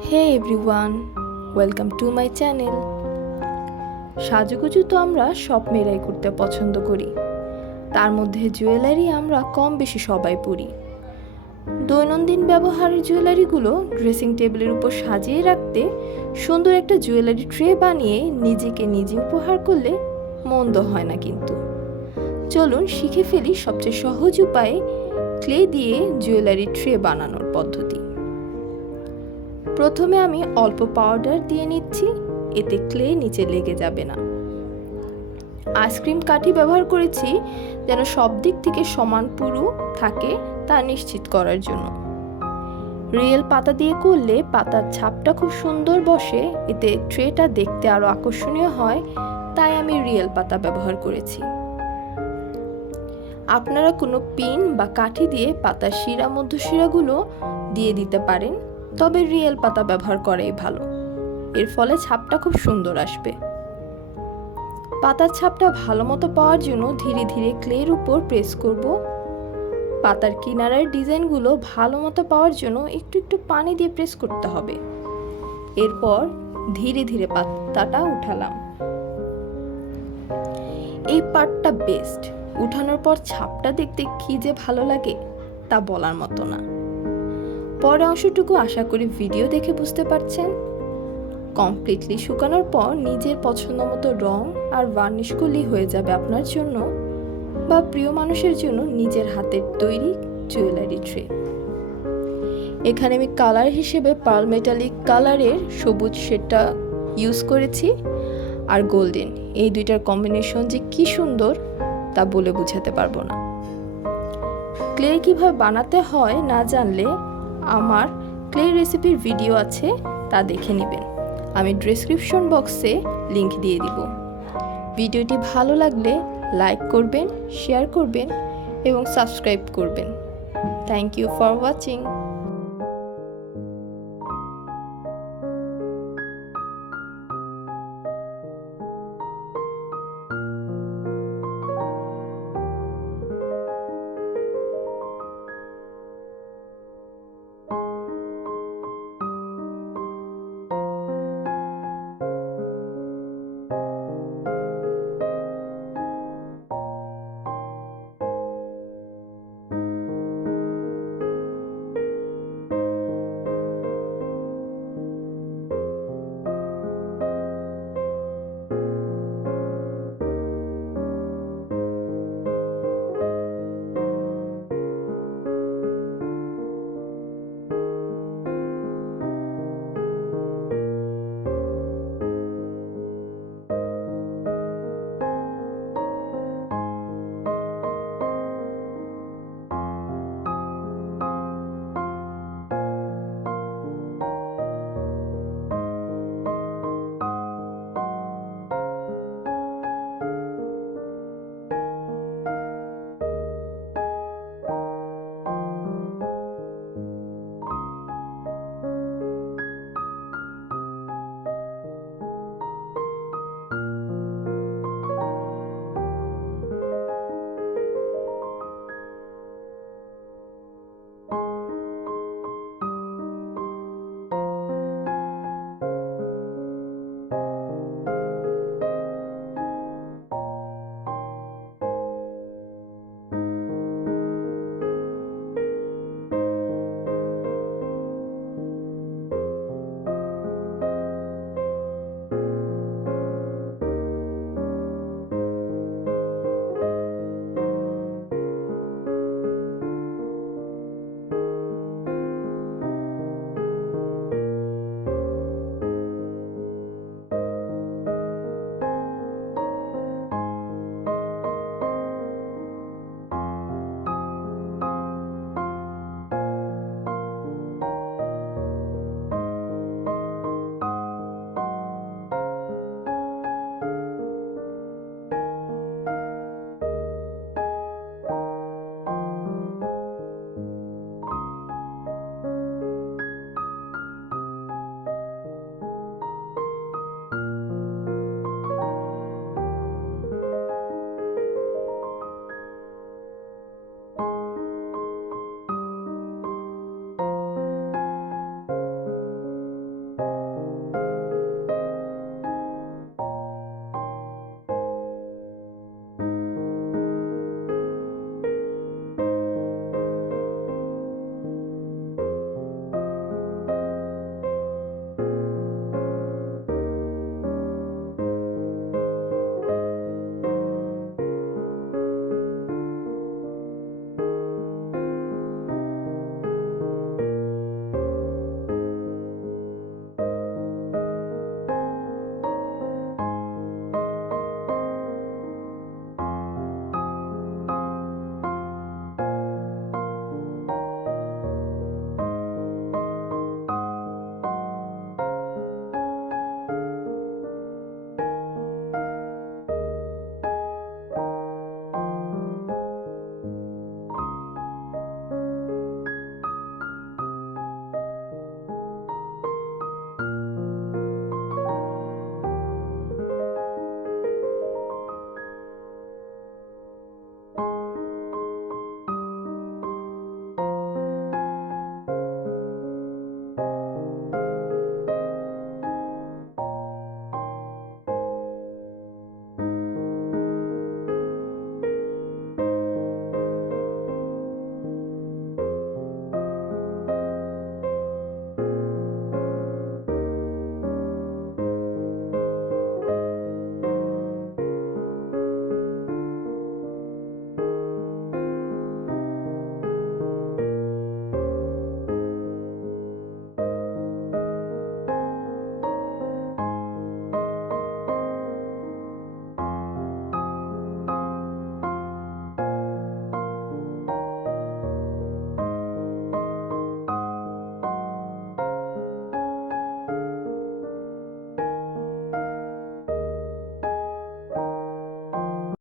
Hey everyone, welcome to my channel. সাজুগুজু তো আমরা সব মেয়েরাই করতে পছন্দ করি। তার মধ্যে জুয়েলারি আমরা কম বেশি সবাই পরি। দৈনন্দিন ব্যবহারের জুয়েলারিগুলো ড্রেসিং টেবিলের উপর সাজিয়ে রাখতে সুন্দর একটা জুয়েলারি ট্রে বানিয়ে নিজেকে নিজে উপহার করলে মন্দ হয় না কিন্তু। চলুন শিখে ফেলি সবচেয়ে সহজ উপায়ে ক্লে দিয়ে জুয়েলারি ট্রে বানানোর পদ্ধতি। প্রথমে আমি অল্প পাউডার দিয়ে নিচ্ছি, এতে ক্লে নিচে লেগে যাবে না। আইসক্রিম কাঠি ব্যবহার করেছি যেন সব দিক থেকে সমান পুরু থাকে তা নিশ্চিত করার জন্য। রিয়েল পাতা দিয়ে করলে পাতার ছাপটা খুব সুন্দর বসে, এতে ট্রেটা দেখতে আরো আকর্ষণীয় হয়, তাই আমি রিয়েল পাতা ব্যবহার করেছি। আপনারা কোনো পিন বা কাঠি দিয়ে পাতার শিরা মধ্যশিরাগুলো দিয়ে দিতে পারেন, তবে রিয়েল পাতা ব্যবহার করাই ভালো, এর ফলে ছাপটা খুব সুন্দর আসবে। পাতার ছাপটা ভালো মতো পাওয়ার জন্য ধীরে ধীরে ক্লের উপর প্রেস করব। পাতার কিনারের ডিজাইনগুলো ভালো মতো পাওয়ার জন্য একটু একটু পানি দিয়ে প্রেস করতে হবে। এরপর ধীরে ধীরে পাতাটা উঠালাম। এই পার্টটা বেস্ট, উঠানোর পর ছাপটা দেখতে কি যে ভালো লাগে তা বলার মতো না। পরের অংশটুকু আশা করি ভিডিও দেখে বুঝতে পারছেন। কমপ্লিটলি শুকানোর পর নিজের পছন্দ মতো রং আর ভার্নিশ করলেই হয়ে যাবে আপনার জন্য বা প্রিয় মানুষের জন্য নিজের হাতের তৈরি জুয়েলারি ট্রে। এখানে আমি কালার হিসেবে পার্ল মেটালিক কালারের সবুজ শেডটা ইউজ করেছি আর গোল্ডেন, এই দুইটার কম্বিনেশন যে কি সুন্দর তা বলে বোঝাতে পারবো না। ক্লে কিভাবে বানাতে হয় না জানলে আমার ক্লে রেসিপির ভিডিও আছে, তা দেখে নেবেন। আমি ডেসক্রিপশন বক্সে লিংক দিয়ে দিব। ভিডিওটি ভালো লাগলে লাইক করবেন, শেয়ার করবেন এবং সাবস্ক্রাইব করবেন। Thank you for watching.